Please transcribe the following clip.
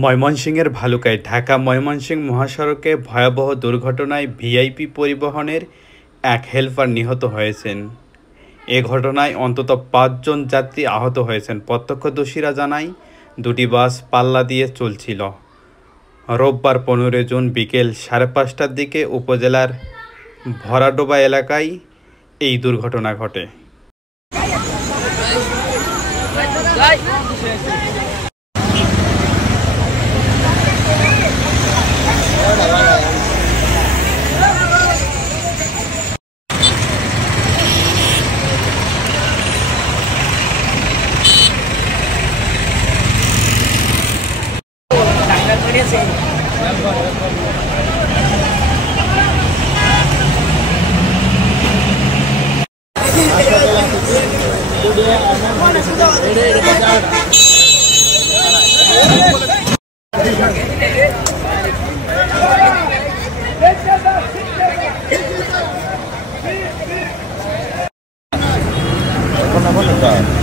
ময়মনসিংহের ভালুকায় ঢাকা ময়মনসিংহ মহাসড়কে ভয়াবহ দুর্ঘটনায় ভিআইপি পরিবহনের এক হেলপার নিহত হয়েছেন। এ ঘটনায় অন্তত ৫ জন যাত্রী আহত হয়েছেন। প্রত্যক্ষদর্শীরা জানায়, দুটি বাস পাল্লা দিয়ে চলছিল। রোববার ১৫ জুন বিকেল ৫:৩০টার দিকে উপজেলার ভরাডোবা এলাকায় এই দুর্ঘটনা ঘটে। Apa nama